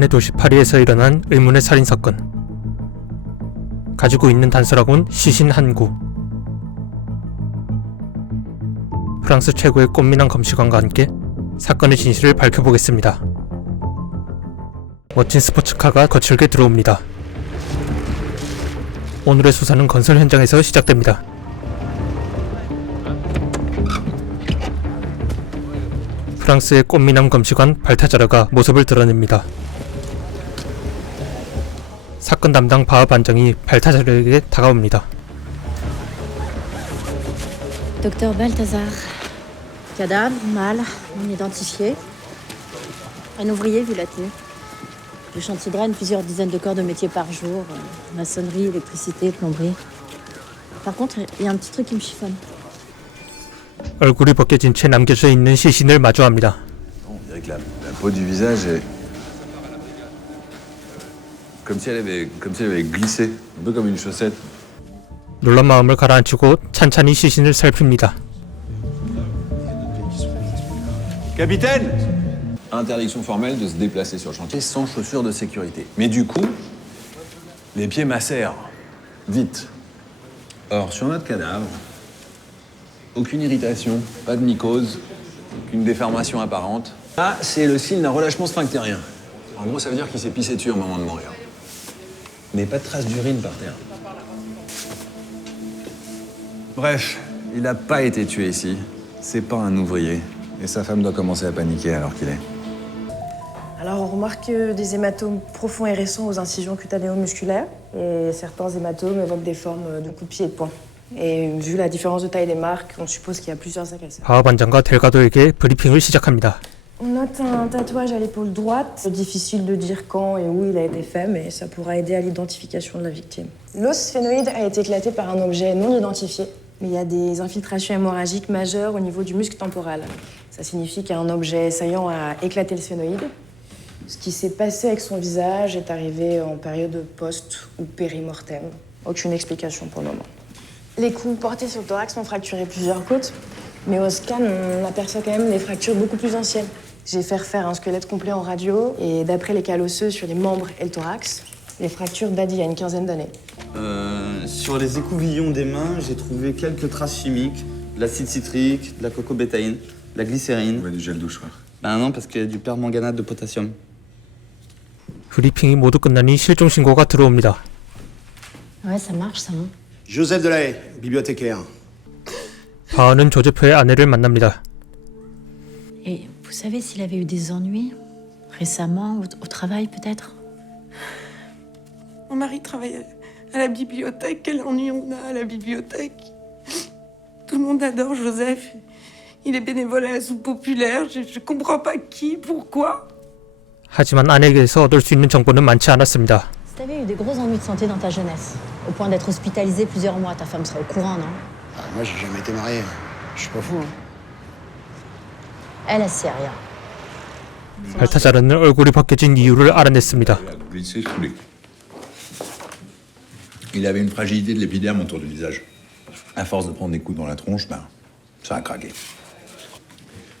오만의 도시 파리에서 일어난 의문의 살인사건. 가지고 있는 단서라곤 시신 한 구. 프랑스 최고의 꽃미남 검시관과 함께 사건의 진실을 밝혀보겠습니다. 멋진 스포츠카가 거칠게 들어옵니다. 오늘의 수사는 건설 현장에서 시작됩니다. 프랑스의 꽃미남 검시관 발타자르가 모습을 드러냅니다. 사건 담당 바하 반장이 발타자르에게 다가옵니다. Docteur Balthazar. Cadavre, mâle, non identifié. Un ouvrier vu la tenue. Le chantier draine plusieurs dizaines de corps de métier par jour. Maçonnerie, électricité, plomberie. Par contre, il y a un petit truc qui me chiffonne. 얼굴이 벗겨진 채 남겨져 있는 시신을 마주합니다. On dirait que la peau du visage est... comme si elle avait glissé, un peu comme une chaussette. 놀란 마음을 가라앉히고 찬찬히 시신을 살핍니다. Capitaine! Interdiction formelle de se déplacer sur le chantier sans chaussures de sécurité. Mais du coup, les pieds macèrent. Vite. Or, sur notre cadavre, aucune irritation, pas de mycose, aucune déformation apparente. Ah, c'est le signe d'un relâchement sphinctérien. En gros, ça veut dire qu'il s'est pissé dessus au moment de mourir. Mais pas de traces d'urine par terre. Bref, il n'a pas été tué ici. C'est pas un ouvrier. Et sa femme doit commencer à paniquer alors qu'il est. Alors on remarque des hématomes profonds et récents aux incisions cutanéo-musculaires. Et certains hématomes évoquent des formes de coups de pied et de poing. Et vu la différence de taille des marques, on suppose qu'il y a plusieurs agresseurs. 바하 반장과 델가도에게 브리핑을 시작합니다. On note un tatouage à l'épaule droite. Difficile de dire quand et où il a été fait, mais ça pourra aider à l'identification de la victime. L'os sphénoïde a été éclaté par un objet non identifié. Mais il y a des infiltrations hémorragiques majeures au niveau du muscle temporal. Ça signifie qu'un objet saillant a éclaté le sphénoïde. Ce qui s'est passé avec son visage est arrivé en période post- ou périmortem. Aucune explication pour le moment. Les coups portés sur le thorax ont fracturé plusieurs côtes, mais au scan, on aperçoit quand même des fractures beaucoup plus anciennes. J'ai fait refaire un squelette complet en radio, et d'après les cales osseuses sur les membres et le thorax, les fractures datent d'il y a une quinzaine d'années. Sur les écouvillons des mains, j'ai trouvé quelques traces chimiques, de l'acide citrique, de la cocobétaïne, de la glycérine. Ouais, du gel douche, frère. Ben non, parce qu'il y a du permanganate de potassium. 브리핑이 모두 끝나니 실종 신고가 들어옵니다. Ouais, ça marche, ça. Hein. Joseph Delahaye, bibliothécaire. 바하는 조제프의 아내를 만납니다. Et vous savez s'il avait eu des ennuis récemment, au travail peut-être? Mon mari travaille à la bibliothèque. Quel ennui on a à la bibliothèque. Tout le monde adore Joseph. Il est bénévole à la soupe populaire. Je comprends pas qui, pourquoi. 하지만 아내에게서 얻을 수 있는 정보는 많지 않았습니다. Si t'avais eu des gros ennuis de santé dans ta jeunesse, au point d'être hospitalisé plusieurs mois, ta femme serait au courant, non? Ah, moi, j'ai jamais été marié. Je suis pas fou, hein. Elle sait rien. 발타자르는 얼굴이 벗겨진 이유를 알아냈습니다. Il a glissé sous les... Il avait une fragilité de l'épiderme autour du visage. À force de prendre des coups dans la tronche, ben, ça a craqué.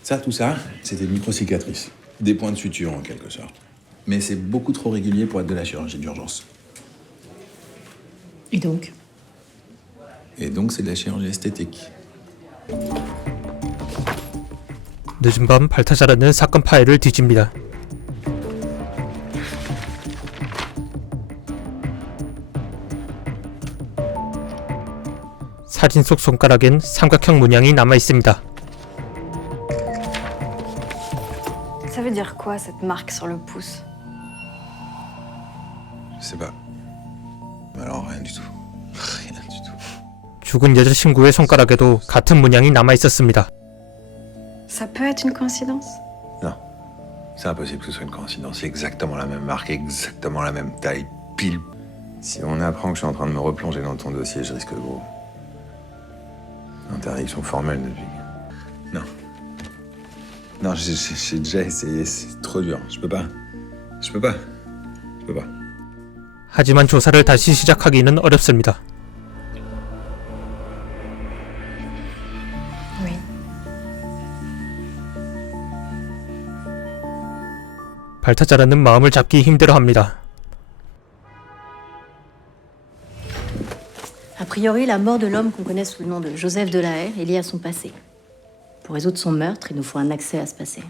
Ça, tout ça, c'était une micro-cicatrice. Des points de suture, en quelque sorte. Mais c'est beaucoup trop régulier pour être de la chirurgie d'urgence. Et donc? Et donc, c'est de la chirurgie esthétique. 늦은 밤 발타자르는 사건 파일을 뒤집니다. 사진 속 손가락엔 삼각형 문양이 남아 있습니다. Ça veut dire quoi, cette marque sur le pouce? Je sais pas. Alors, rien du tout. Rien du tout. 죽은 여자친구의 손가락에도 같은 문양이 남아 있었습니다. Ça peut être une coïncidence? Non. C'est impossible que ce soit une coïncidence. C'est exactement la même marque, exactement la même taille, pile. Si on apprend que je suis en train de me replonger dans ton dossier, je risque gros. Interdiction formelle depuis. Non. Non, j'ai déjà essayé, c'est trop dur. Je peux pas. 하지만 조사를 다시 시작하기는 어렵습니다. Oui. 발타자라는 마음을 잡기 힘들어합니다. A priori, la mort de l'homme qu'on connaît sous le nom de Joseph Delahaye est liée à son passé. Pour résoudre son meurtre, il nous faut un accès à ce passé.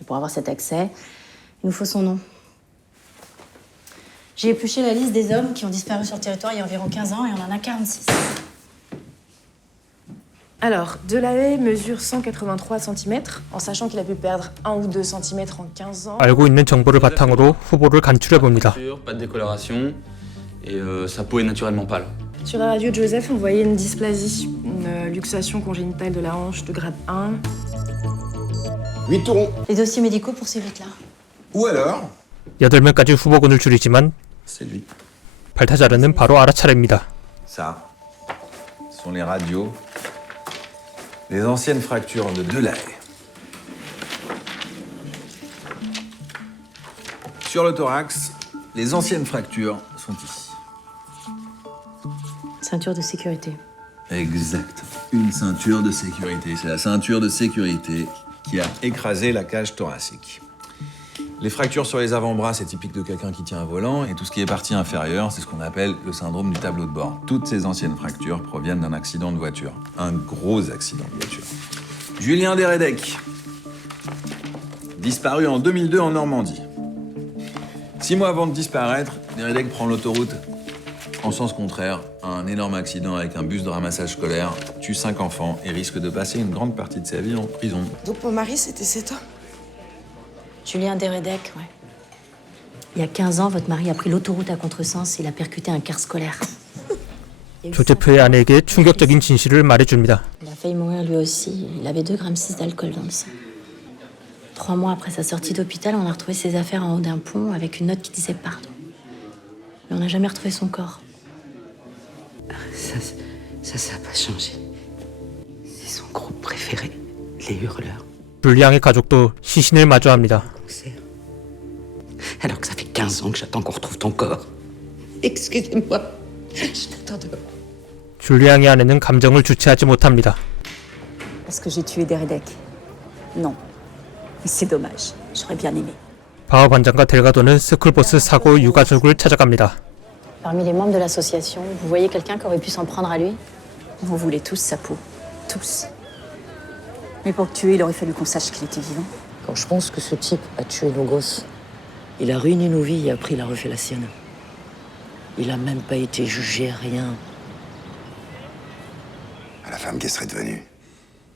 Et pour avoir cet accès, il nous faut son nom. J'ai épluché la liste des hommes qui ont disparu sur le territoire il y a environ 15 ans et on en a 46. Alors, Delahaye mesure 183 cm, en sachant qu'il a pu perdre 1 ou 2 cm en 15 ans. 알고 있는 정보를 바탕으로 후보를 간추려봅니다. Pas de décoloration et sa peau est naturellement pâle. Sur la radio de Joseph, on voyait une dysplasie, une luxation congénitale de la hanche de grade 1. 8 tourons. Les dossiers médicaux pour ces vite-là. Ou alors, 8명까지 후보군을 줄이지만 c'est lui. 발타자라는 바로 알아차립니다. Ça, ce sont les radios des anciennes fractures de Delahaye. Sur le thorax, les anciennes fractures sont ici. Ceinture de sécurité. Exact. Une ceinture de sécurité. C'est la ceinture de sécurité qui a écrasé la cage thoracique. Les fractures sur les avant-bras, c'est typique de quelqu'un qui tient un volant, et tout ce qui est partie inférieure, c'est ce qu'on appelle le syndrome du tableau de bord. Toutes ces anciennes fractures proviennent d'un accident de voiture. Un gros accident de voiture. Julien Deredec, disparu en 2002 en Normandie. 6 mois avant de disparaître, Deredec prend l'autoroute en sens contraire, un énorme accident avec un bus de ramassage scolaire, tue 5 enfants et risque de passer une grande partie de sa vie en prison. Donc mon mari, c'était cet homme. Julien Deredec, ouais. Il y a 15 ans, votre mari a pris l'autoroute à contresens et il a percuté un car scolaire. 조제프의 아내에게 충격적인 진실을 말해줍니다. Il a failli mourir lui aussi. Il avait 2,6 grammes d'alcool dans le sang. 3 mois après sa sortie d'hôpital, on a retrouvé ses affaires en haut d'un pont avec une note qui disait pardon. Mais on n'a jamais retrouvé son corps. Ça n'a pas changé. C'est son groupe préféré, les hurleurs. 줄리앙의 가족도 시신을 마주합니다. Alors que ça fait 15 ans que j'attends qu'on retrouve ton corps. Excusez-moi, je t'attends dehors. 줄리앙의 아내는 감정을 주체하지 못합니다. Est-ce que j'ai tué Deredec? Non. Mais c'est dommage. J'aurais bien aimé. 바하 반장과 델가도는 스쿨버스 사고 유가족을 찾아갑니다. Parmi les membres de l'association, vous voyez quelqu'un qui aurait pu s'en prendre à lui? Vous voulez tous sa peau. Tous. Mais pour le tuer, il aurait fallu qu'on sache qu'il était vivant. Quand je pense que ce type a tué nos gosses, il a ruiné nos vies et après il a refait la sienne. Il a même pas été jugé, rien. À la femme qu'elle serait devenue,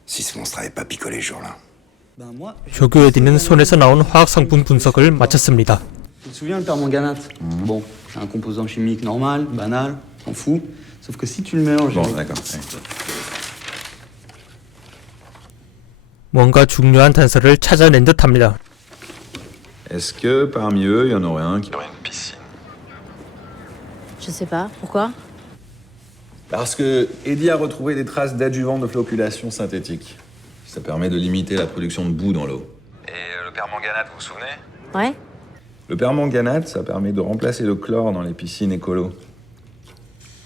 si ce monstre avait pas picolé ce jour-là. 조교 에디는 손에서 나온 화학 성분 분석을 마쳤습니다. Tu te souviens le permanganate? Bon, c'est un composant chimique normal, banal, s'en fout. Sauf que si tu le mélanges Bon, avec... d'accord. 뭔가 중요한 단서를 찾아낸 듯합니다. Est-ce que parmi eux, il y en aurait un qui aurait une piscine? Je sais pas. Pourquoi? Parce que Eddie a retrouvé des traces d'adjuvants de flocculation synthétique. Ça permet de limiter la production de boue dans l'eau. Et le permanganate, vous vous souvenez? Ouais. Le permanganate, ça permet de remplacer le chlore dans les piscines écolo.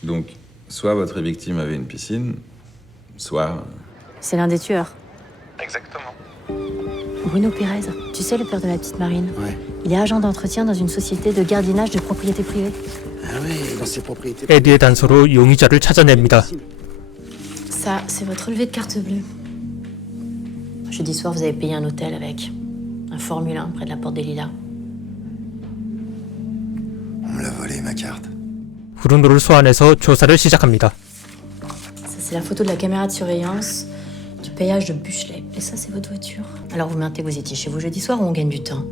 Donc, soit votre victime avait une piscine, soit... C'est l'un des tueurs. Exactement. Bruno Pérez. Tu sais, le père de la petite Marine? Ouais. Il est agent d'entretien dans une société de gardiennage de propriété privée. Ah ouais, dans ses propriétés. 에디의 단서로 용의자를 찾아냅니다. Ça, c'est votre relevé de carte bleue. Jeudi soir, vous avez payé un hôtel avec un Formule 1 près de la porte des Lilas. On me l'a volé, ma carte. 브루노를 소환해서 조사를 시작합니다. Ça, c'est la photo de la caméra de surveillance du péage de Buchelet. Et ça, c'est votre voiture. Alors, vous mentez que vous étiez chez vous jeudi soir ou on gagne du temps?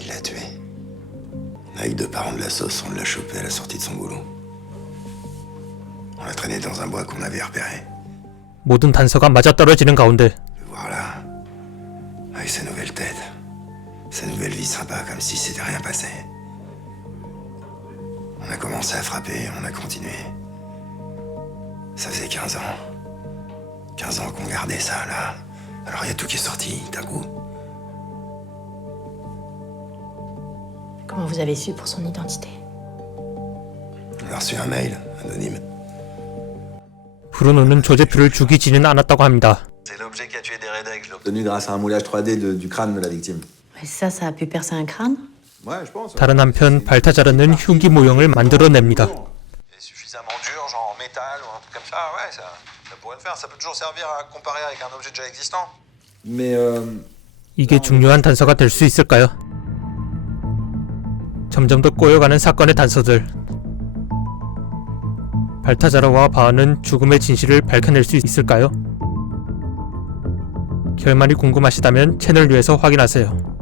Il l'a tué. Avec 2 parents de la sauce, on l'a chopé à la sortie de son boulot. On l'a traîné dans un bois qu'on avait repéré. 모든 단서가 맞아떨어지는 가운데 Le voilà. Avec sa nouvelle tête. Sa nouvelle vie sera pas comme si c'était rien passé. On a commencé à frapper, on a continué. Ça faisait 15 ans. 15 ans qu'on gardait ça, là. Alors il y a tout qui est sorti, d'un coup. Comment vous avez su pour son identité? On a reçu un mail, anonyme. 브루노는 조제프를 죽이지는 않았다고 합니다. C'est l'objet qui a tué Deredek. Je l'ai obtenu grâce à un moulage 3D du crâne de la victime. Et ça a pu percer un crâne? Ouais, je pense. 다른 한편 발타자르는 흉기 모형을 만들어냅니다. C'est suffisamment dur, genre en métal ou un truc comme ça, ouais, ça pourrait le faire. Ça peut toujours servir à comparer avec un objet déjà existant. Mais 이게 중요한 단서가 될 수 있을까요? 점점 더 꼬여가는 사건의 단서들. 발타자르와 바흐는 죽음의 진실을 밝혀낼 수 있을까요? 결말이 궁금하시다면 채널 위에서 확인하세요.